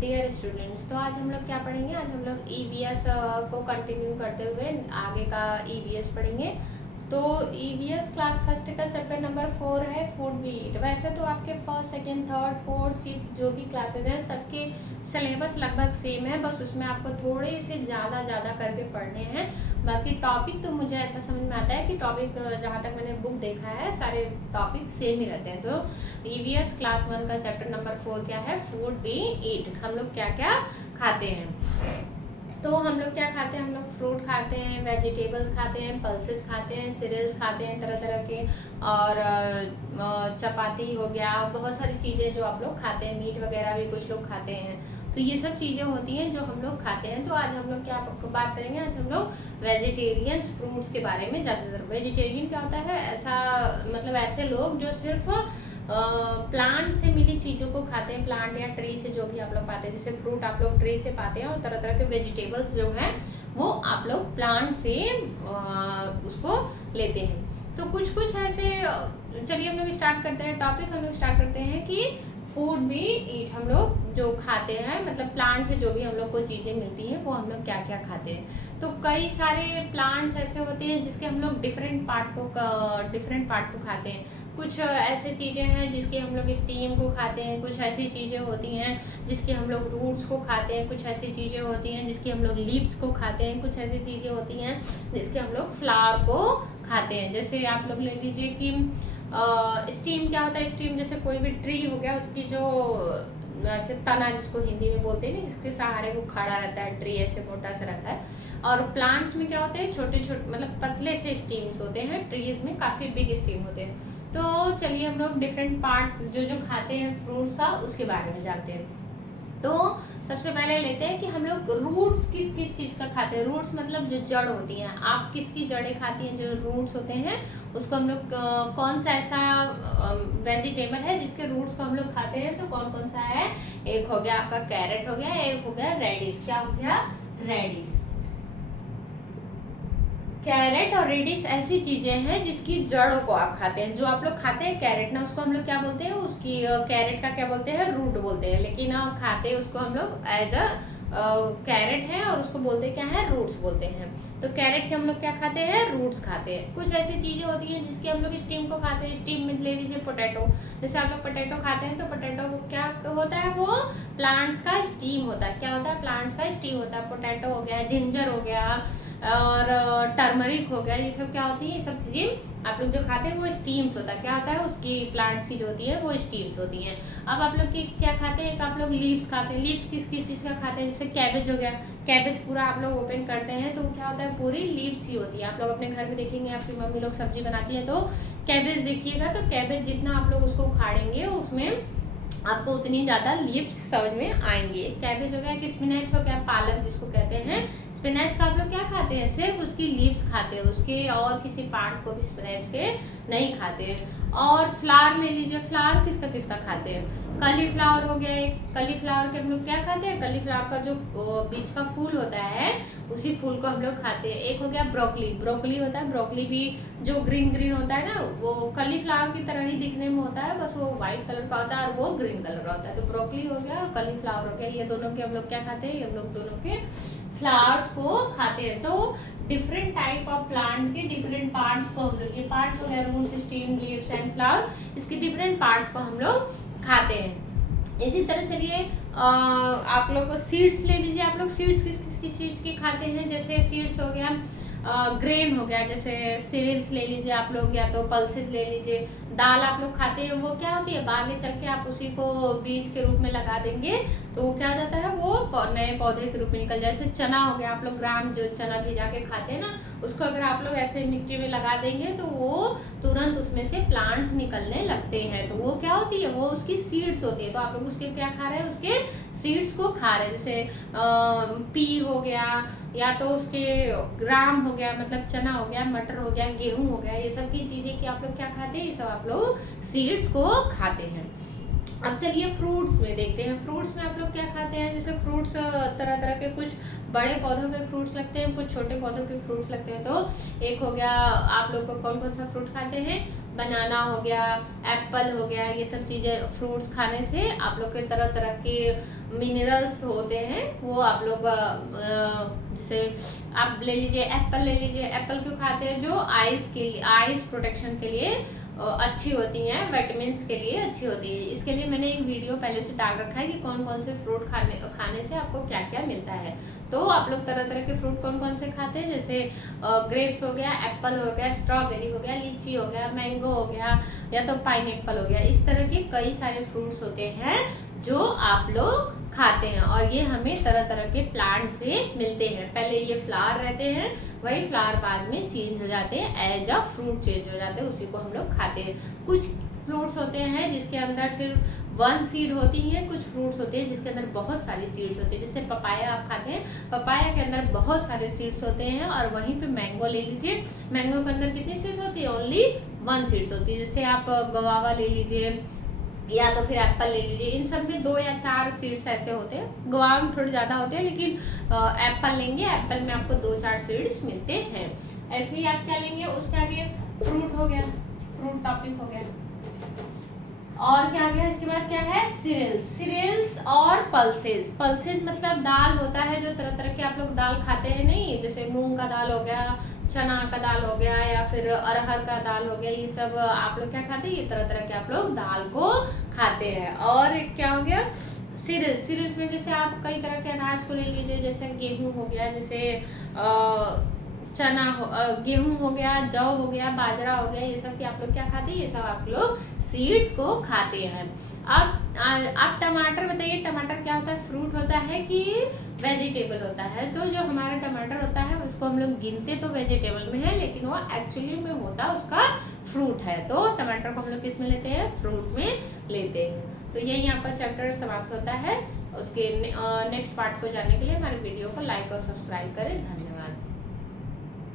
Dear students, तो आज हम लोग क्या पढ़ेंगे। आज हम लोग ईवीएस को कंटिन्यू करते हुए आगे का ईवीएस पढ़ेंगे। तो ईवीएस क्लास फर्स्ट का चैप्टर नंबर 4 है फूड वी ईट। वैसे तो आपके first second third fourth fifth जो भी क्लासेज हैं सबके सिलेबस लगभग सेम है, बस उसमें आपको थोड़े से ज़्यादा करके पढ़ने हैं। बाकी टॉपिक तो मुझे ऐसा समझ में आता है कि टॉपिक जहाँ तक मैंने बुक देखा है सारे टॉपिक सेम ही रहते हैं। तो ईवीएस क्लास 1 का चैप्टर नंबर 4 क्या है, फूड वी ईट। हम लोग क्या क्या खाते हैं। तो हम लोग क्या खाते हैं, हम लोग फ्रूट खाते हैं, वेजिटेबल्स खाते हैं, पल्सेस खाते हैं, सीरियल्स खाते हैं तरह तरह के, और चपाती हो गया, बहुत सारी चीज़ें जो आप लोग खाते हैं, मीट वगैरह भी कुछ लोग खाते हैं। तो ये सब चीज़ें होती हैं जो हम लोग खाते हैं। तो आज हम लोग क्या बात करेंगे, आज हम लोग वेजिटेरियन फ्रूट्स के बारे में ज़्यादातर। वेजिटेरियन क्या होता है, ऐसा मतलब ऐसे लोग जो सिर्फ प्लांट से मिली चीज़ों को खाते हैं, प्लांट या ट्री से जो भी आप लोग पाते हैं, जैसे फ्रूट आप लोग ट्री से पाते हैं, और तरह तरह के वेजिटेबल्स जो हैं वो आप लोग प्लांट से उसको लेते हैं। तो कुछ कुछ ऐसे, चलिए हम लोग स्टार्ट करते हैं टॉपिक। हम लोग स्टार्ट करते हैं कि फूड वी ईट, हम लोग जो खाते हैं मतलब प्लांट से जो भी हम लोग को चीज़ें मिलती हैं वो हम लोग क्या क्या खाते हैं। तो कई सारे प्लांट्स ऐसे होते हैं जिसके हम लोग डिफरेंट पार्ट को खाते हैं। कुछ ऐसे चीज़ें हैं जिसके हम लोग स्टीम को खाते हैं, कुछ ऐसी चीज़ें होती हैं जिसके हम लोग रूट्स को खाते हैं, कुछ ऐसी चीज़ें होती हैं जिसकी हम लोग लीव्स को खाते हैं, कुछ ऐसी चीज़ें होती हैं जिसके हम लोग फ्लावर को खाते हैं। जैसे आप लोग ले लीजिए कि स्टीम क्या होता है। स्टीम जैसे कोई भी ट्री हो गया, उसकी जो ऐसे तना जिसको हिंदी में बोलते हैं ना, जिसके सहारे वो खड़ा रहता है, ट्री ऐसे मोटा सा रहता है। और प्लांट्स में क्या होते हैं, छोटे छोटे मतलब पतले से स्टीम्स होते हैं, ट्रीज में काफ़ी बिग स्टीम होते हैं। तो चलिए हम लोग डिफरेंट पार्ट जो जो खाते हैं फ्रूट्स का उसके बारे में जानते हैं। तो सबसे पहले लेते हैं कि हम लोग रूट्स किस किस चीज़ का खाते हैं। रूट्स मतलब जो जड़ होती हैं, आप किसकी जड़ें खाती हैं, जो रूट्स होते हैं उसको हम लोग कौन सा ऐसा वेजिटेबल है जिसके रूट्स को हम लोग खाते हैं। तो कौन कौन सा है, एक हो गया आपका कैरेट हो गया, एक हो गया रेडिश। क्या हो गया, रेडिश। कैरेट और रेडिश ऐसी चीजें हैं जिसकी जड़ों को आप खाते हैं। जो आप लोग खाते हैं कैरेट ना, उसको हम लोग क्या बोलते हैं, उसकी कैरेट का क्या बोलते हैं, रूट बोलते हैं। लेकिन खाते उसको हम लोग एज अ कैरेट है, और उसको बोलते क्या है, रूट्स बोलते हैं। तो कैरेट के हम लोग क्या खाते हैं, रूट्स खाते हैं। कुछ ऐसी चीजें होती हैं जिसकी हम लोग स्टीम को खाते हैं। स्टीम में ले लीजिए पोटैटो। जैसे आप लोग पोटैटो खाते हैं तो पोटैटो को क्या होता है, वो प्लांट्स का स्टीम होता है। क्या होता है, प्लांट्स का स्टीम होता है। पोटैटो हो गया, जिंजर हो गया, और टर्मरिक हो गया, ये सब क्या होती है, ये सब चीज़ें आप लोग जो खाते हैं वो स्टीम्स होता है। क्या होता है, उसकी प्लांट्स की जो होती है वो स्टीम्स होती हैं। अब आप लोग की क्या खाते हैं, एक आप लोग लीव्स खाते हैं। लीव्स किस किस चीज़ का खाते हैं, जैसे कैबेज हो गया। कैबेज पूरा आप लोग ओपन करते हैं तो क्या होता है, पूरी लीव्स ही होती है। आप लोग अपने घर में देखेंगे, आपकी मम्मी लोग सब्जी बनाती है तो कैबेज देखिएगा, तो कैबेज जितना आप लोग उसको उखाड़ेंगे उसमें आपको उतनी ज़्यादा लीव्स समझ में आएंगे। कैबेज हो गया, कि स्पिनच हो गया, पालक जिसको कहते हैं। स्पिनच का आप लोग क्या खाते हैं, सिर्फ उसकी लीव्स खाते हैं, उसके और किसी पार्ट को भी स्पिनच के नहीं खाते हैं। और फ्लावर ले लीजिए, फ्लावर किसका किसका खाते हैं, कलीफ्लावर हो गया। एक कलीफ्लावर के हम लोग क्या खाते हैं, कलीफ्लावर का जो बीच का फूल होता है उसी फूल को हम लोग खाते हैं। एक हो गया ब्रोकली। ब्रोकली होता है, ब्रोकली भी जो ग्रीन ग्रीन होता है ना, वो कलीफ्लावर की तरह ही दिखने में होता है, बस वो व्हाइट कलर का होता है और वो ग्रीन कलर का होता है। तो ब्रोकली हो गया और कलीफ्लावर हो गया, ये दोनों के हम लोग क्या खाते हैं, हम लोग दोनों के फ्लावर्स को खाते हैं। तो डिफरेंट टाइप ऑफ प्लांट के डिफरेंट पार्ट्स को हम लोग, ये पार्ट्स हो गया roots, stem, leaves and flower, इसके डिफरेंट पार्ट्स को हम लोग खाते हैं। इसी तरह चलिए आप लोग सीड्स ले लीजिए। आप लोग सीड्स किस किस चीज़ के खाते हैं, जैसे सीड्स हो गया, ग्रेन हो गया, जैसे सीरियल्स ले लीजिए आप लोग, या तो पल्सेस ले लीजिए। दाल आप लोग खाते हैं, वो क्या होती है, आगे चल के आप उसी को बीज के रूप में लगा देंगे तो वो क्या हो जाता है, वो नए पौधे के रूप में निकल जाए। जैसे चना हो गया, आप लोग ग्राम जो चना भिजा के खाते हैं ना, उसको अगर आप लोग ऐसे मिट्टी में लगा देंगे तो वो तुरंत उसमें से प्लांट्स निकलने लगते हैं। तो वो क्या होती है, वो उसकी सीड्स होती है। तो आप लोग उसके क्या खा रहे हैं, उसके सीड्स को खा रहे हैं। जैसे पी हो गया, या तो उसके ग्राम हो गया, मतलब चना हो गया, मटर हो गया, गेहूं हो गया, ये सब की चीज़ें कि आप लोग क्या खाते हैं, ये सब आप लोग सीड्स को खाते हैं। अब चलिए फ्रूट्स में देखते हैं। फ्रूट्स में आप लोग क्या खाते हैं, जैसे फ्रूट्स तरह तरह के, कुछ बड़े पौधों के फ्रूट्स लगते हैं, कुछ छोटे पौधों के फ्रूट्स लगते हैं। तो एक हो गया, आप लोग को कौन कौन सा फ्रूट खाते हैं, बनाना हो गया, एप्पल हो गया, ये सब चीज़ें फ्रूट्स खाने से आप लोग के तरह तरह के मिनरल्स होते हैं वो आप लोग जैसे आप ले लीजिए एप्पल, ले लीजिए एप्पल क्यों खाते हैं, जो आइस के लिए, आइस प्रोटेक्शन के लिए अच्छी होती हैं, विटामिन्स के लिए अच्छी होती है। इसके लिए मैंने एक वीडियो पहले से डाल रखा है कि कौन कौन से फ्रूट खाने से आपको क्या क्या मिलता है। तो आप लोग तरह तरह के फ्रूट कौन कौन से खाते हैं, जैसे ग्रेप्स हो गया, एप्पल हो गया, स्ट्रॉबेरी हो गया, लीची हो गया, मैंगो हो गया, या तो पाइनएप्पल हो गया। इस तरह के कई सारे फ्रूट्स होते हैं जो आप लोग खाते हैं और ये हमें तरह तरह के प्लांट से मिलते हैं। पहले ये फ्लावर रहते हैं, वही फ्लावर बाद में चेंज हो जाते हैं, एज अ फ्रूट चेंज हो जाते हैं, उसी को हम लोग खाते हैं। कुछ फ्रूट्स होते हैं जिसके अंदर सिर्फ 1 सीड होती है, कुछ फ्रूट्स होते हैं जिसके अंदर बहुत सारी सीड्स होती है। जैसे पपाया आप खाते हैं, पपाया के अंदर बहुत सारे सीड्स होते हैं। और वहीं पे मैंगो ले लीजिए, मैंगो के अंदर कितनी सीड्स होती है, ओनली 1 सीड्स होती है। जैसे आप गवावा ले लीजिए या तो फिर एप्पल ले लीजिए, इन सब में 2 या 4 सीड्स ऐसे होते हैं। गवावा में थोड़े ज़्यादा होते हैं, लेकिन एप्पल लेंगे, एप्पल में आपको 2-4 सीड्स मिलते हैं। ऐसे ही आप क्या लेंगे, उसके आगे फ्रूट हो गया, फ्रूट टॉपिक हो गया, और क्या आ गया इसके बाद, क्या है, सीरियल्स, सीरियल्स और पल्सेस। पल्सेस मतलब दाल होता है, जो तरह तरह के आप लोग दाल खाते हैं नहीं, जैसे मूंग का दाल हो गया, चना का दाल हो गया, या फिर अरहर का दाल हो गया, ये सब आप लोग क्या खाते हैं, ये तरह तरह के आप लोग दाल को खाते हैं। और एक क्या हो गया, सीरियल्स। सीरियल्स में जैसे आप कई तरह के अनाज को ले लीजिए, जैसे गेहूं हो गया, जैसे चना हो, गेहूं हो गया, जौ हो गया, बाजरा हो गया, ये सब की आप लोग क्या खाते हैं, ये सब आप लोग सीड्स को खाते हैं। अब आप टमाटर बताइए, टमाटर क्या होता है, फ्रूट होता है कि वेजिटेबल होता है? तो जो हमारा टमाटर होता है उसको हम लोग गिनते तो वेजिटेबल में है, लेकिन वो एक्चुअली में होता है उसका फ्रूट है। तो टमाटर को हम लोग किस में लेते हैं, फ्रूट में लेते हैं। तो यही आपका चैप्टर समाप्त होता है। उसके नेक्स्ट पार्ट को जानने के लिए हमारे वीडियो को लाइक और सब्सक्राइब करें। धन्यवाद।